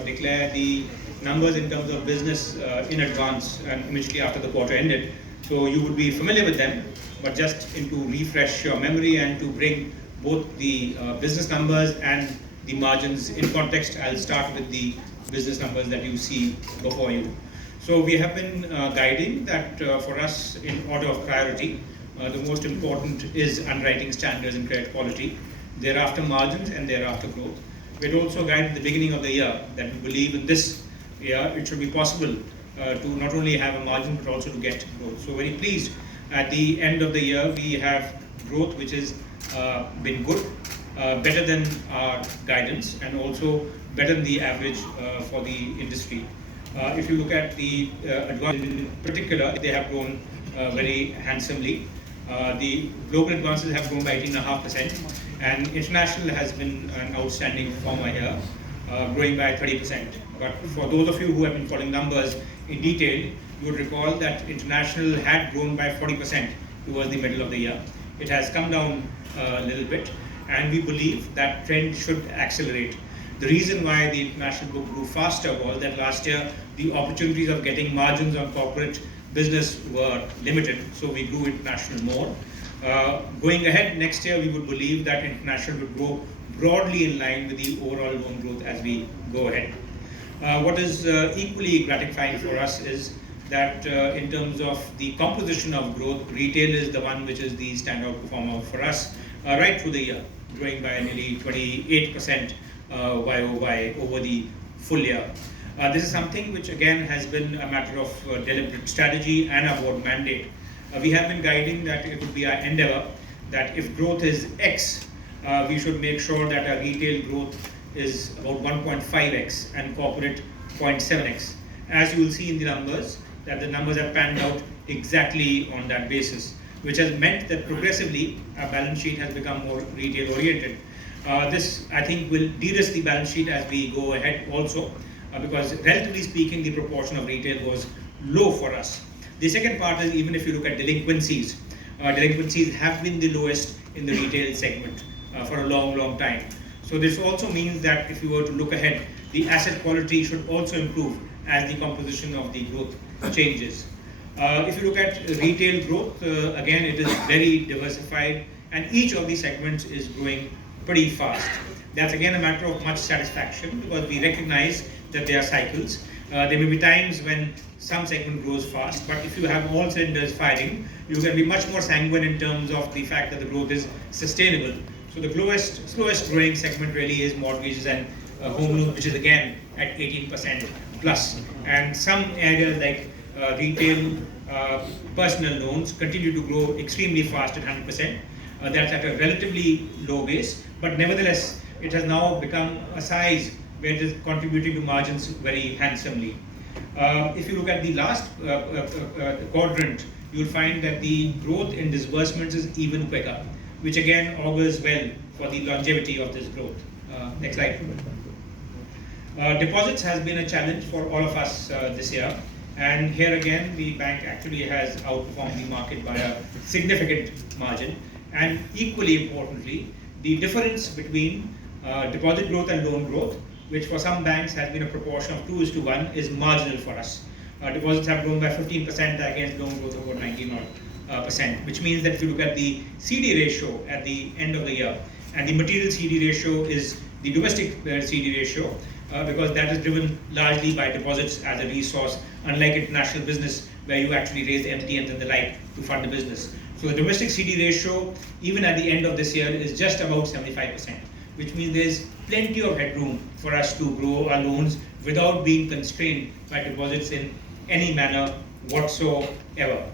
declare the numbers in terms of business in advance and immediately after the quarter ended. So you would be familiar with them, but just to refresh your memory and to bring both the business numbers and the margins in context, I'll start with the business numbers that you see before you. So we have been guiding that for us in order of priority, the most important is underwriting standards and credit quality, thereafter margins, and thereafter growth. We had also guided at the beginning of the year that we believe in this year it should be possible to not only have a margin but also to get growth. So very pleased at the end of the year we have growth which has been good, better than our guidance and also better than the average for the industry. If you look at the advances in particular, they have grown very handsomely. The global advances have grown by 18.5%, and international has been an outstanding performer here, growing by 30%. But for those of you who have been following numbers in detail, you would recall that international had grown by 40% towards the middle of the year. It has come down a little bit, and we believe that trend should accelerate. The reason why the international book grew faster was that last year the opportunities of getting margins on corporate business were limited, so we grew international more. Going ahead next year, we would believe that international would grow broadly in line with the overall loan growth as we go ahead. What is equally gratifying for us is that in terms of the composition of growth, retail is the one which is the standout performer for us right through the year, growing by nearly 28% YOY over the full year. This is something which again has been a matter of deliberate strategy and a board mandate. We have been guiding that it would be our endeavor that if growth is X, we should make sure that our retail growth is about 1.5x and corporate 0.7x. As you will see in the numbers, that the numbers have panned out exactly on that basis, which has meant that progressively our balance sheet has become more retail oriented. This, I think, will de-risk the balance sheet as we go ahead also, because relatively speaking, the proportion of retail was low for us. The second part is even if you look at delinquencies, delinquencies have been the lowest in the retail segment for a long time. So this also means that if you were to look ahead, the asset quality should also improve as the composition of the growth changes. If you look at retail growth, again, it is very diversified and each of these segments is growing pretty fast. That's again a matter of much satisfaction because we recognize that there are cycles. There may be times when some segment grows fast, but if you have all cylinders firing, you can be much more sanguine in terms of the fact that the growth is sustainable. So the slowest growing segment really is mortgages and home loans, which is again at 18% plus. And some areas like retail personal loans continue to grow extremely fast at 100%. That's at a relatively low base, but nevertheless, it has now become a size where it is contributing to margins very handsomely. If you look at the last quadrant, you'll find that the growth in disbursements is even quicker, which again augurs well for the longevity of this growth. Next slide. Deposits has been a challenge for all of us this year, and here again the bank actually has outperformed the market by a significant margin. And equally importantly, the difference between deposit growth and loan growth, which for some banks has been a proportion of 2:1, is marginal for us. Deposits have grown by 15% against loan growth of about 19%, which means that if you look at the CD ratio at the end of the year, and the material CD ratio is the domestic CD ratio, because that is driven largely by deposits as a resource, unlike international business where you actually raise MTNs and the like to fund the business. So the domestic CD ratio, even at the end of this year, is just about 75%, which means there's plenty of headroom for us to grow our loans without being constrained by deposits in any manner whatsoever.